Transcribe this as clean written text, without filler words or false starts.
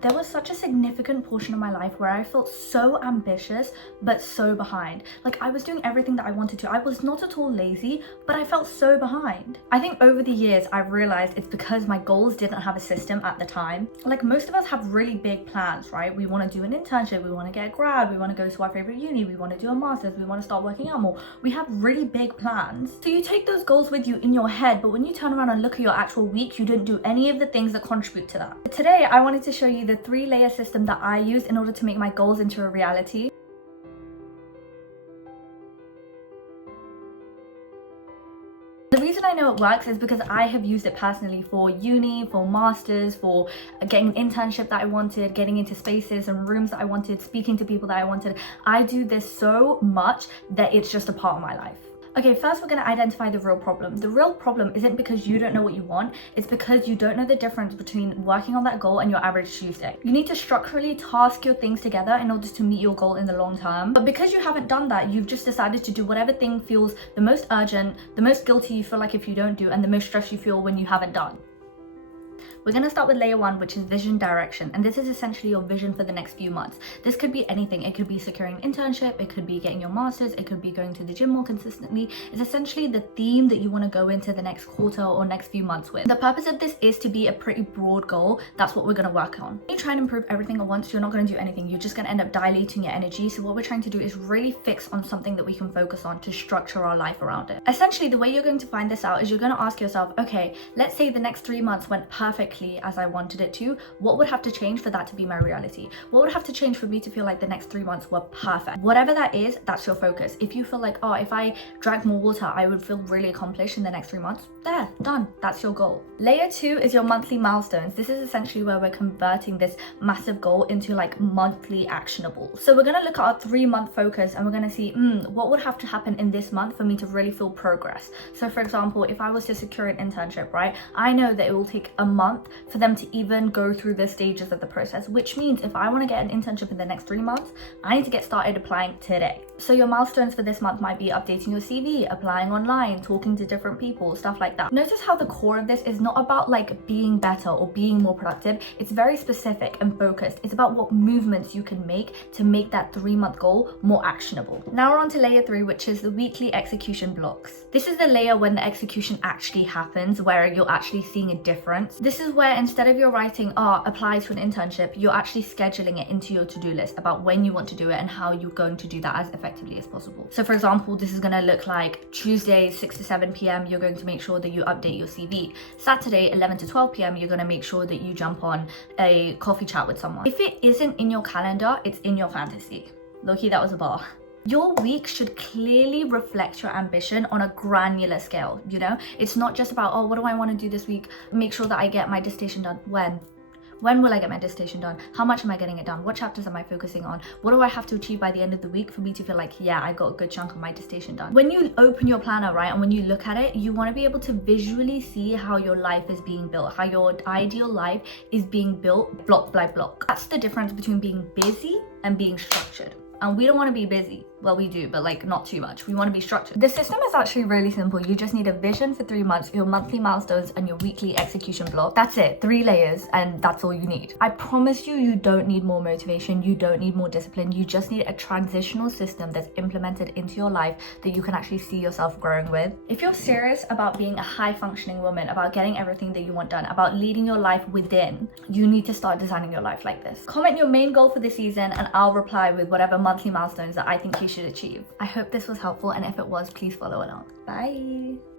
There was such a significant portion of my life where I felt so ambitious but so behind. Like, I was doing everything that I wanted to. I was not at all lazy, but I felt so behind. I think over the years I've realized it's because my goals didn't have a system at the time. Like, most of us have really big plans, right? We want to do an internship, we want to get a grad, we want to go to our favorite uni, we want to do a master's, we want to start working out more. We have really big plans. So you take those goals with you in your head, but when you turn around and look at your actual week, you didn't do any of the things that contribute to that. Today, I wanted to show you the 3-layer system that I use in order to make my goals into a reality. The reason I know it works is because I have used it personally for uni, for masters, for getting an internship that I wanted, getting into spaces and rooms that I wanted, speaking to people that I wanted. I do this so much that it's just a part of my life. Okay, first we're going to identify the real problem. The real problem isn't because you don't know what you want, it's because you don't know the difference between working on that goal and your average Tuesday. You need to structurally task your things together in order to meet your goal in the long term. But because you haven't done that, you've just decided to do whatever thing feels the most urgent, the most guilty you feel like if you don't do, and the most stress you feel when you haven't done. We're going to start with layer 1, which is vision direction. And this is essentially your vision for the next few months. This could be anything. It could be securing an internship. It could be getting your master's. It could be going to the gym more consistently. It's essentially the theme that you want to go into the next quarter or next few months with. The purpose of this is to be a pretty broad goal. That's what we're going to work on. When you try and improve everything at once, you're not going to do anything. You're just going to end up dilating your energy. So what we're trying to do is really fix on something that we can focus on to structure our life around it. Essentially, the way you're going to find this out is you're going to ask yourself, okay, let's say the next 3 months went perfectly as I wanted it to. What would have to change for that to be my reality? What would have to change for me to feel like the next 3 months were perfect? Whatever that is, that's your focus. If you feel like, oh, if I drank more water, I would feel really accomplished in the next 3 months, there, done. That's your goal. Layer 2 is your monthly milestones. This is essentially where we're converting this massive goal into like monthly actionable. So we're going to look at our 3-month focus and we're going to see, what would have to happen in this month for me to really feel progress? So for example, if I was to secure an internship, right, I know that it will take a month for them to even go through the stages of the process, which means if I want to get an internship in the next 3 months, I need to get started applying today. So your milestones for this month might be updating your CV, applying online, talking to different people, stuff like that. Notice how the core of this is not about like being better or being more productive. It's very specific and focused. It's about what movements you can make to make that 3-month goal more actionable. Now we're on to layer 3, which is the weekly execution blocks. This is the layer when the execution actually happens, where you're actually seeing a difference. This is where instead of you're writing, apply to an internship, you're actually scheduling it into your to-do list about when you want to do it and how you're going to do that as effectively as possible. So for example, this is going to look like Tuesday 6 to 7 p.m. you're going to make sure that you update your CV. Saturday 11 to 12 p.m. you're going to make sure that you jump on a coffee chat with someone. If it isn't in your calendar, it's in your fantasy. Low-key, that was a bar. Your week should clearly reflect your ambition on a granular scale, you know? It's not just about, oh, what do I want to do this week? Make sure that I get my dissertation done. When will I get my dissertation done? How much am I getting it done? What chapters am I focusing on? What do I have to achieve by the end of the week for me to feel like, yeah, I got a good chunk of my dissertation done? When you open your planner, right, and when you look at it, you want to be able to visually see how your life is being built, how your ideal life is being built block by block. That's the difference between being busy and being structured. And we don't want to be busy. Well, we do, but like not too much. We want to be structured. The system is actually really simple. You just need a vision for 3 months, your monthly milestones, and your weekly execution block. That's it. 3 layers, and that's all you need. I promise you, you don't need more motivation. You don't need more discipline. You just need a transitional system that's implemented into your life that you can actually see yourself growing with. If you're serious about being a high-functioning woman, about getting everything that you want done, about leading your life within, you need to start designing your life like this. Comment your main goal for the season, and I'll reply with whatever monthly milestones that I think you should achieve. I hope this was helpful, and if it was, please follow along. Bye.